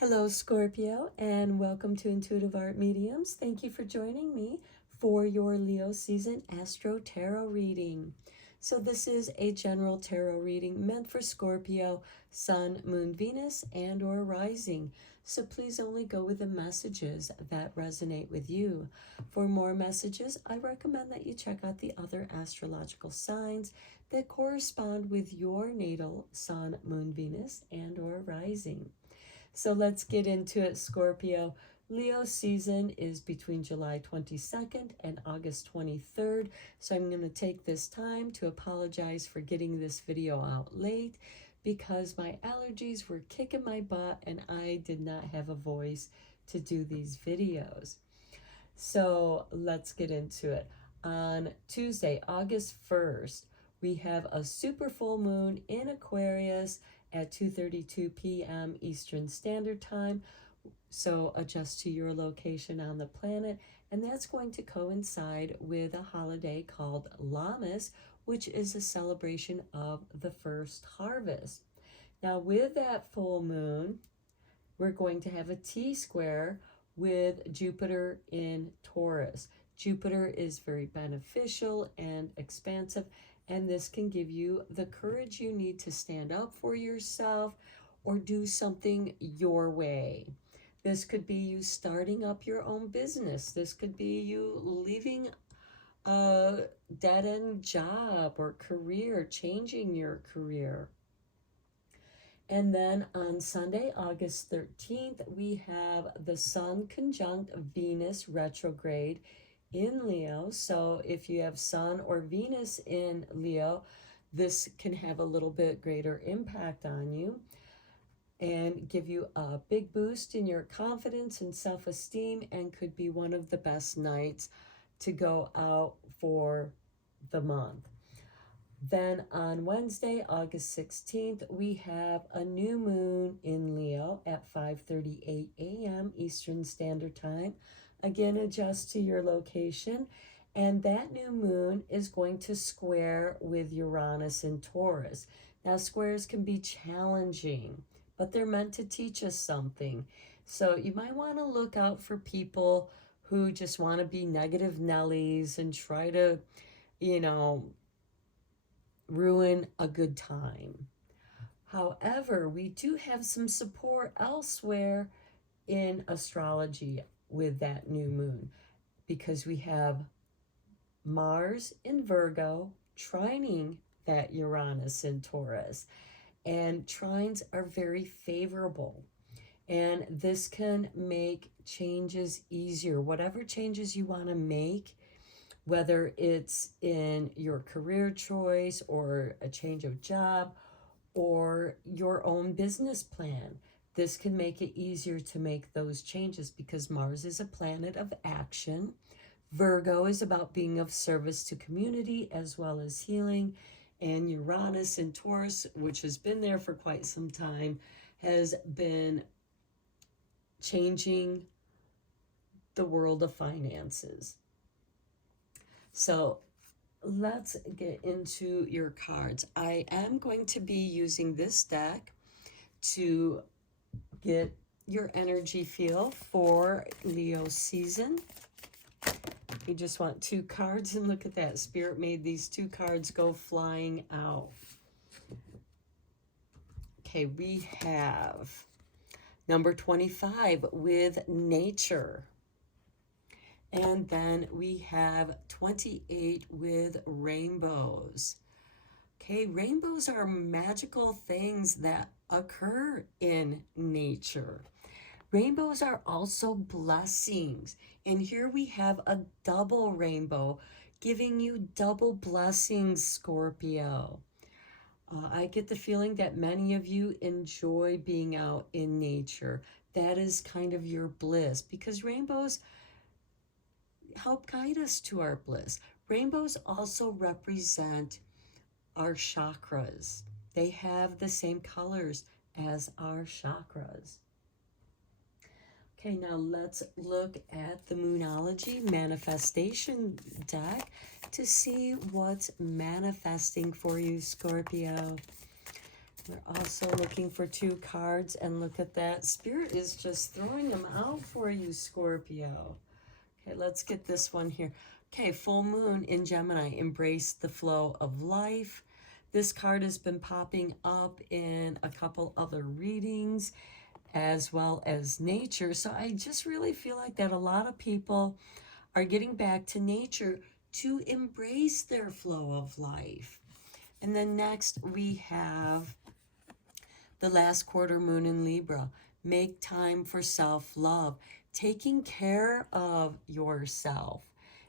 Hello, Scorpio, and welcome to Intuitive Art Mediums. Thank you for joining me for your Leo season Astro-Tarot reading. So this is a general tarot reading meant for Scorpio, Sun, Moon, Venus, and or Rising. So please only go with the messages that resonate with you. For more messages, I recommend that you check out the other astrological signs that correspond with your natal Sun, Moon, Venus, and or Rising. So let's get into it, Scorpio. Leo season is between July 22nd and August 23rd. So I'm going to take this time to apologize for getting this video out late because my allergies were kicking my butt and I did not have a voice to do these videos. So let's get into it. On Tuesday, August 1st, we have a super full moon in Aquarius at 2:32 p.m. Eastern Standard Time. So adjust to your location on the planet. And that's going to coincide with a holiday called Lammas, which is a celebration of the first harvest. Now, with that full moon, we're going to have a T-square with Jupiter in Taurus. Jupiter is very beneficial and expansive, and this can give you the courage you need to stand up for yourself or do something your way. This could be you starting up your own business. This could be you leaving a dead-end job or career, changing your career. And then on Sunday, August 13th, we have the Sun conjunct Venus retrograde in Leo. So if you have Sun or Venus in Leo, this can have a little bit greater impact on you and give you a big boost in your confidence and self-esteem, and could be one of the best nights to go out for the month. Then on Wednesday, August 16th, we have a new moon in Leo at 5:38 a.m. Eastern Standard Time. Again, adjust to your location. And that new moon is going to square with Uranus in Taurus. Now, squares can be challenging, but they're meant to teach us something. So you might want to look out for people who just want to be negative Nellies and try to, ruin a good time. However, we do have some support elsewhere in astrology with that new moon, because we have Mars in Virgo trining that Uranus in Taurus, and trines are very favorable, and this can make changes easier. Whatever changes you want to make, whether it's in your career choice or a change of job or your own business plan, this can make it easier to make those changes, because Mars is a planet of action. Virgo is about being of service to community as well as healing. And Uranus in Taurus, which has been there for quite some time, has been changing the world of finances. So let's get into your cards. I am going to be using this deck to get your energy feel for Leo season. You just want 2 cards, and look at that. Spirit made these 2 cards go flying out. Okay, we have number 25 with nature. And then we have 28 with rainbows. Okay, rainbows are magical things that occur in nature. Rainbows are also blessings. And here we have a double rainbow, giving you double blessings, Scorpio. I get the feeling that many of you enjoy being out in nature. That is kind of your bliss, because rainbows help guide us to our bliss. Rainbows also represent our chakras. They have the same colors as our chakras. Okay, now let's look at the Moonology Manifestation deck to see what's manifesting for you, Scorpio. We're also looking for 2 cards, and look at that. Spirit is just throwing them out for you, Scorpio. Okay, let's get this one here. Okay, full moon in Gemini, embrace the flow of life. This card has been popping up in a couple other readings as well as nature. So I just really feel like that a lot of people are getting back to nature to embrace their flow of life. And then next we have the last quarter moon in Libra. Make time for self-love, taking care of yourself.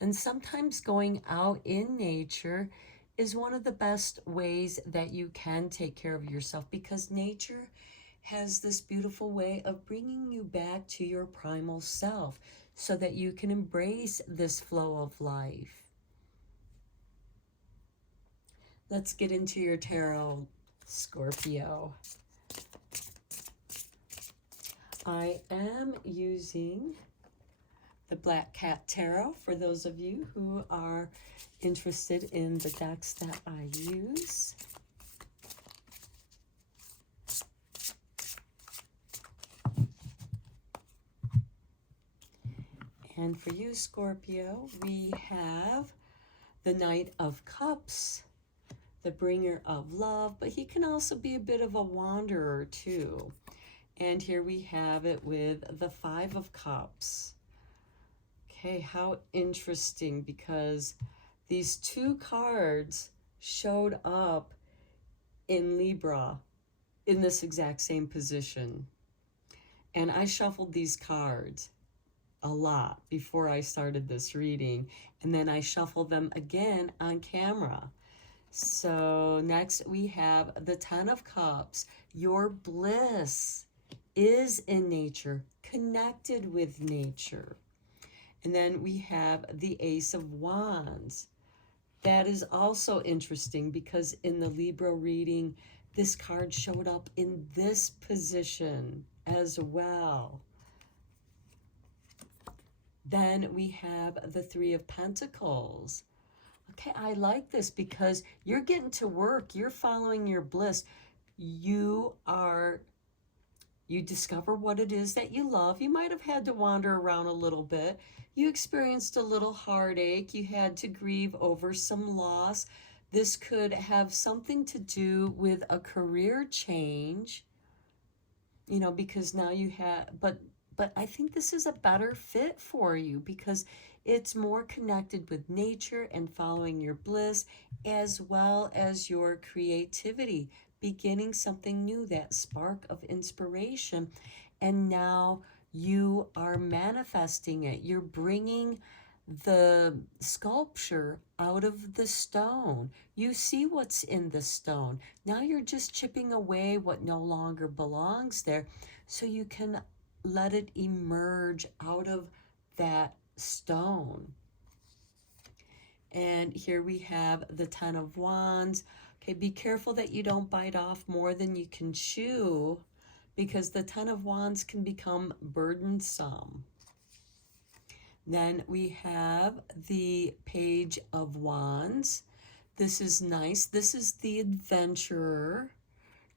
And sometimes going out in nature is one of the best ways that you can take care of yourself, because nature has this beautiful way of bringing you back to your primal self so that you can embrace this flow of life. Let's get into your tarot, Scorpio. I am using the Black Cat Tarot for those of you who are interested in the decks that I use. And for you, Scorpio, we have the Knight of Cups, the bringer of love, but he can also be a bit of a wanderer too. And here we have it with the Five of Cups. Okay, how interesting, because these 2 cards showed up in Libra in this exact same position. And I shuffled these cards a lot before I started this reading, and then I shuffled them again on camera. So next we have the 10 of Cups. Your bliss is in nature, connected with nature. And then we have the Ace of Wands. That is also interesting because in the Libra reading, this card showed up in this position as well. Then we have the Three of Pentacles. Okay, I like this because you're getting to work. You're following your bliss. You discover what it is that you love. You might have had to wander around a little bit. You experienced a little heartache. You had to grieve over some loss. This could have something to do with a career change, you know, because now you have, but I think this is a better fit for you because it's more connected with nature and following your bliss, as well as your creativity, beginning something new, that spark of inspiration. And now you are manifesting it. You're bringing the sculpture out of the stone. You see what's in the stone. Now you're just chipping away what no longer belongs there so you can let it emerge out of that stone. And here we have the 10 of Wands. Okay, be careful that you don't bite off more than you can chew, because the 10 of Wands can become burdensome. Then we have the Page of Wands. This is nice. This is the adventurer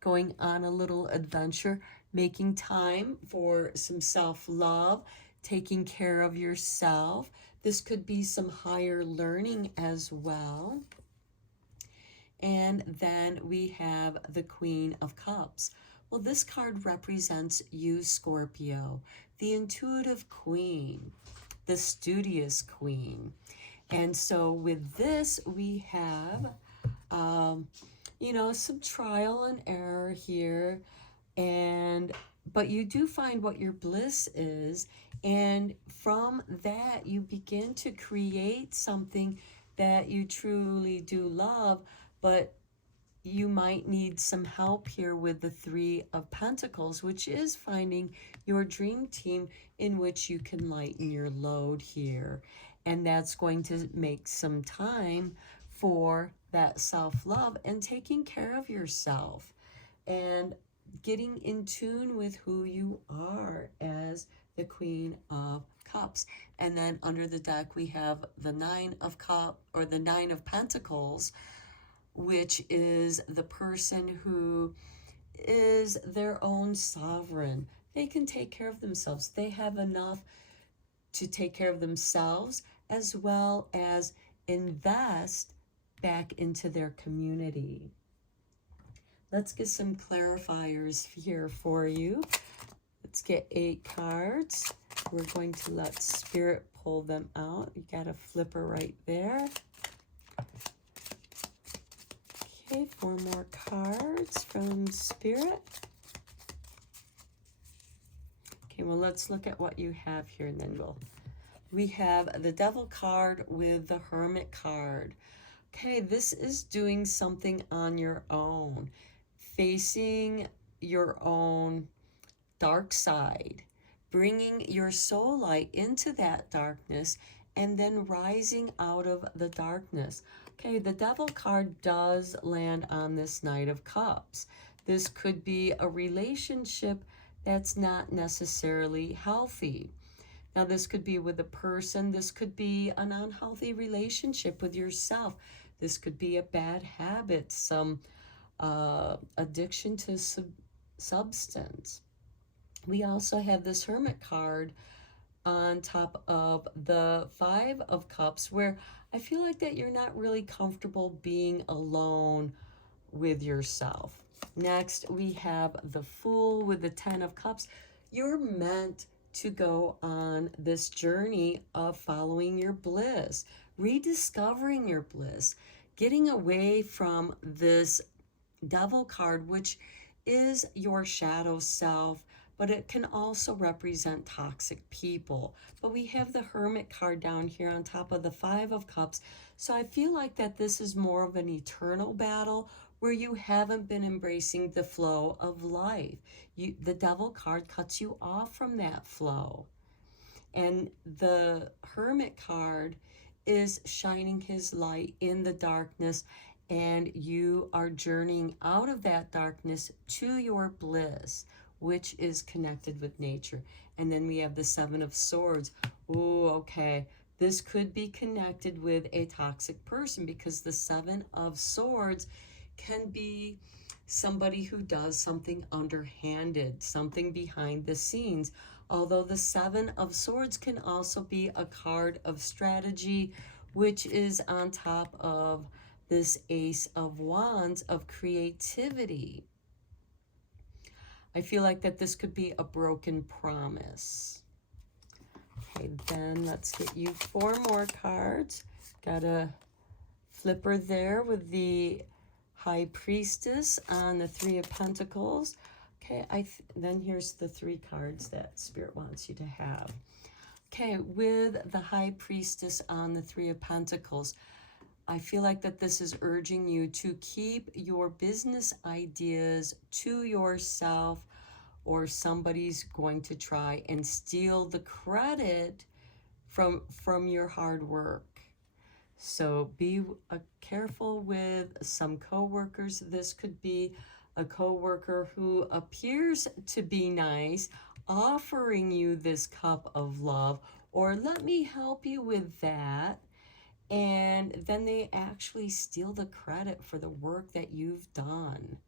going on a little adventure, making time for some self-love, taking care of yourself. This could be some higher learning as well. And then we have the Queen of Cups. Well, this card represents you, Scorpio, the intuitive queen, the studious queen. And so with this, we have, you know, some trial and error here. But you do find what your bliss is. And from that, you begin to create something that you truly do love. But you might need some help here with the Three of Pentacles, which is finding your dream team in which you can lighten your load here. And that's going to make some time for that self-love and taking care of yourself and getting in tune with who you are as the Queen of Cups. And then under the deck, we have the Nine of Cups, or the Nine of Pentacles, which is the person who is their own sovereign. They can take care of themselves. They have enough to take care of themselves as well as invest back into their community. Let's get some clarifiers here for you. Let's get 8 cards. We're going to let Spirit pull them out. You got a flipper right there. Okay, 4 more cards from Spirit. Okay, well, let's look at what you have here, and then we have the Devil card with the Hermit card. Okay, this is doing something on your own, facing your own dark side, bringing your soul light into that darkness, and then rising out of the darkness. Okay, the Devil card does land on this Knight of Cups. This could be a relationship that's not necessarily healthy. Now, this could be with a person. This could be an unhealthy relationship with yourself. This could be a bad habit, some addiction to substance. We also have this Hermit card on top of the 5 of Cups, where I feel like that you're not really comfortable being alone with yourself. Next, we have the Fool with the 10 of Cups. You're meant to go on this journey of following your bliss, rediscovering your bliss, getting away from this Devil card, which is your shadow self, but it can also represent toxic people. But we have the Hermit card down here on top of the 5 of Cups. So I feel like that this is more of an eternal battle where you haven't been embracing the flow of life. The Devil card cuts you off from that flow. And the Hermit card is shining his light in the darkness, and you are journeying out of that darkness to your bliss, which is connected with nature. And then we have the 7 of Swords. Ooh, okay. This could be connected with a toxic person, because the 7 of Swords can be somebody who does something underhanded, something behind the scenes. Although the 7 of Swords can also be a card of strategy, which is on top of this Ace of Wands of creativity. I feel like that this could be a broken promise. Okay, then let's get you 4 more cards. Got a flipper there with the High Priestess on the 3 of Pentacles. Okay, then here's the 3 cards that Spirit wants you to have. Okay, with the High Priestess on the 3 of Pentacles, I feel like that this is urging you to keep your business ideas to yourself, or somebody's going to try and steal the credit from your hard work. So be careful with some coworkers. This could be a coworker who appears to be nice, offering you this cup of love, or let me help you with that. And then they actually steal the credit for the work that you've done.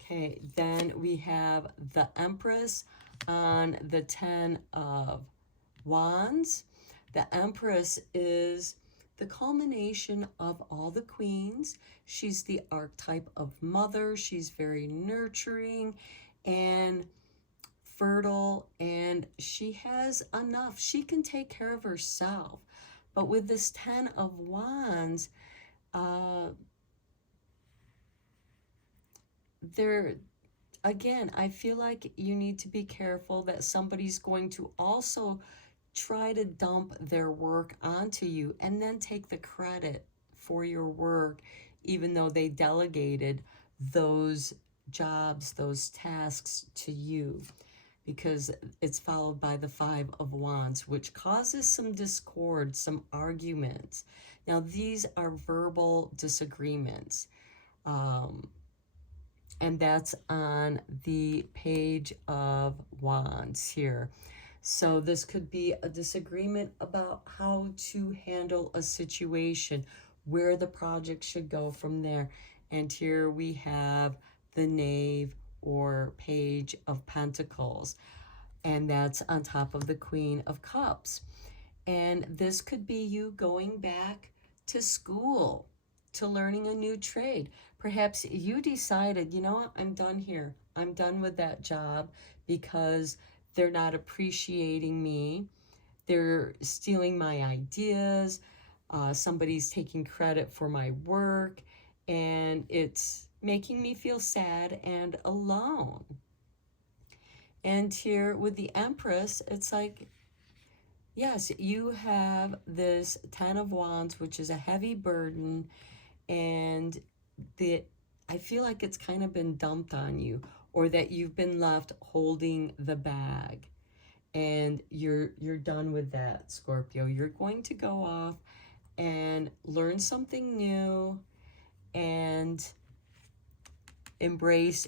Okay, then we have the Empress on the 10 of Wands. The Empress is the culmination of all the queens. She's the archetype of mother. She's very nurturing and fertile, and she has enough. She can take care of herself. But with this 10 of Wands, again, I feel like you need to be careful that somebody's going to also try to dump their work onto you and then take the credit for your work, even though they delegated those jobs, those tasks to you, because it's followed by the 5 of Wands, which causes some discord, some arguments. Now, these are verbal disagreements. And that's on the Page of Wands here. So this could be a disagreement about how to handle a situation, where the project should go from there. And here we have the Knave or Page of Pentacles. And that's on top of the Queen of Cups. And this could be you going back to school, to learning a new trade. Perhaps you decided, you know what, I'm done here. I'm done with that job because they're not appreciating me. They're stealing my ideas. Somebody's taking credit for my work, and it's making me feel sad and alone. And here with the Empress, it's like, yes, you have this Ten of Wands, which is a heavy burden, and I feel like it's kind of been dumped on you, or that you've been left holding the bag, and you're done with that, Scorpio. You're going to go off and learn something new and embrace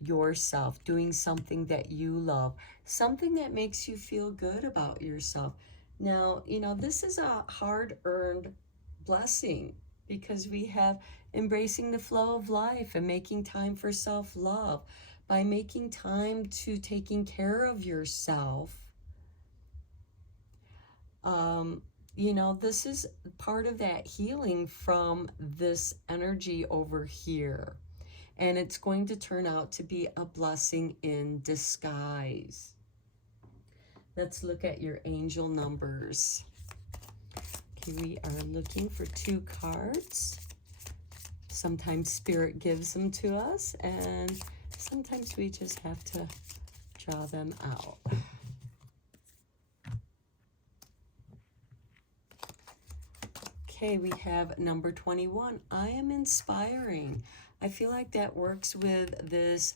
yourself, doing something that you love, something that makes you feel good about yourself. Now, you know, this is a hard-earned blessing because we have embracing the flow of life and making time for self-love. By making time to taking care of yourself, you know, this is part of that healing from this energy over here. And it's going to turn out to be a blessing in disguise. Let's look at your angel numbers. Okay, we are looking for 2 cards. Sometimes Spirit gives them to us, and sometimes we just have to draw them out. Okay, we have number 21. I am inspiring. I feel like that works with this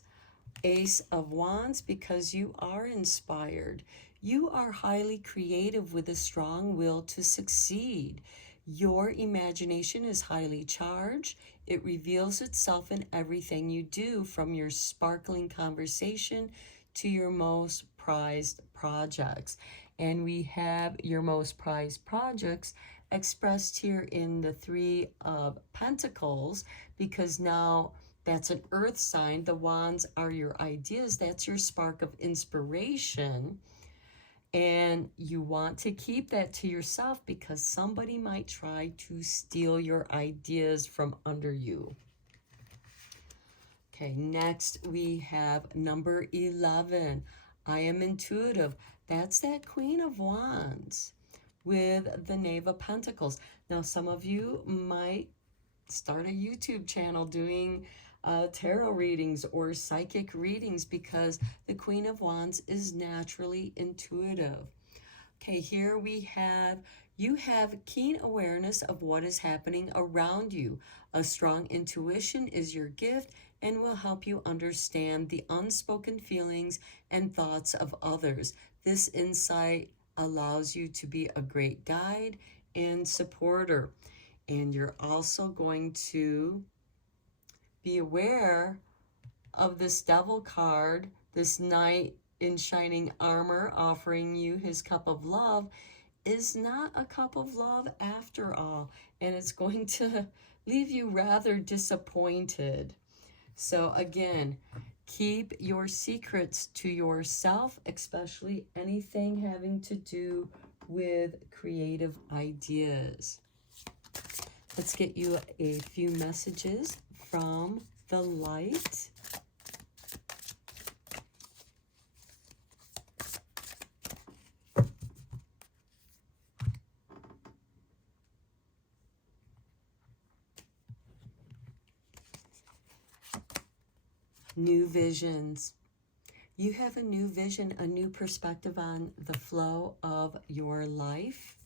Ace of Wands because you are inspired. You are highly creative with a strong will to succeed. Your imagination is highly charged. It reveals itself in everything you do, from your sparkling conversation to your most prized projects. And we have your most prized projects expressed here in the 3 of Pentacles, because now that's an earth sign. The wands are your ideas. That's your spark of inspiration. And you want to keep that to yourself because somebody might try to steal your ideas from under you. Okay, next we have number 11. I am intuitive. That's that Queen of Wands with the Knave of Pentacles. Now, some of you might start a YouTube channel doing tarot readings or psychic readings because the Queen of Wands is naturally intuitive. Okay, here we have, you have keen awareness of what is happening around you. A strong intuition is your gift and will help you understand the unspoken feelings and thoughts of others. This insight allows you to be a great guide and supporter. And you're also going to be aware of this Devil card, this Knight in shining armor offering you his cup of love is not a cup of love after all. And it's going to leave you rather disappointed. So again, keep your secrets to yourself, especially anything having to do with creative ideas. Let's get you a few messages from the light. New visions. You have a new vision, a new perspective on the flow of your life.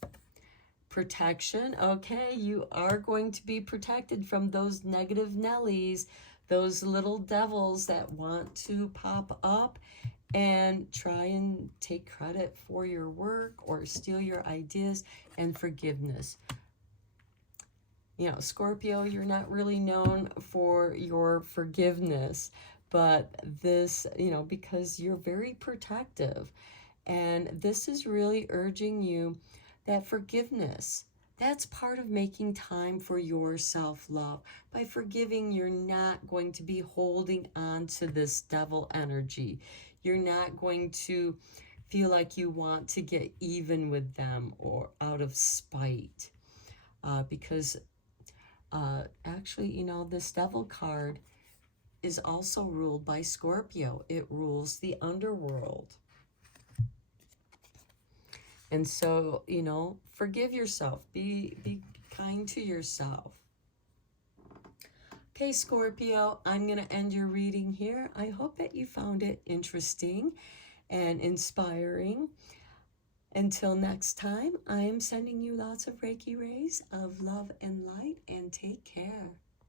Protection. Okay, you are going to be protected from those negative Nellies, those little devils that want to pop up and try and take credit for your work or steal your ideas. And forgiveness. You know, Scorpio, you're not really known for your forgiveness, but this, you know, because you're very protective. And this is really urging you that forgiveness, That's part of making time for your self-love. By forgiving, you're not going to be holding on to this devil energy. You're not going to feel like you want to get even with them or out of spite. Because actually, you know, this devil card is also ruled by Scorpio. It rules the underworld. And so, you know, forgive yourself. Be kind to yourself. Okay, Scorpio, I'm going to end your reading here. I hope that you found it interesting and inspiring. Until next time, I am sending you lots of Reiki rays of love and light, and take care.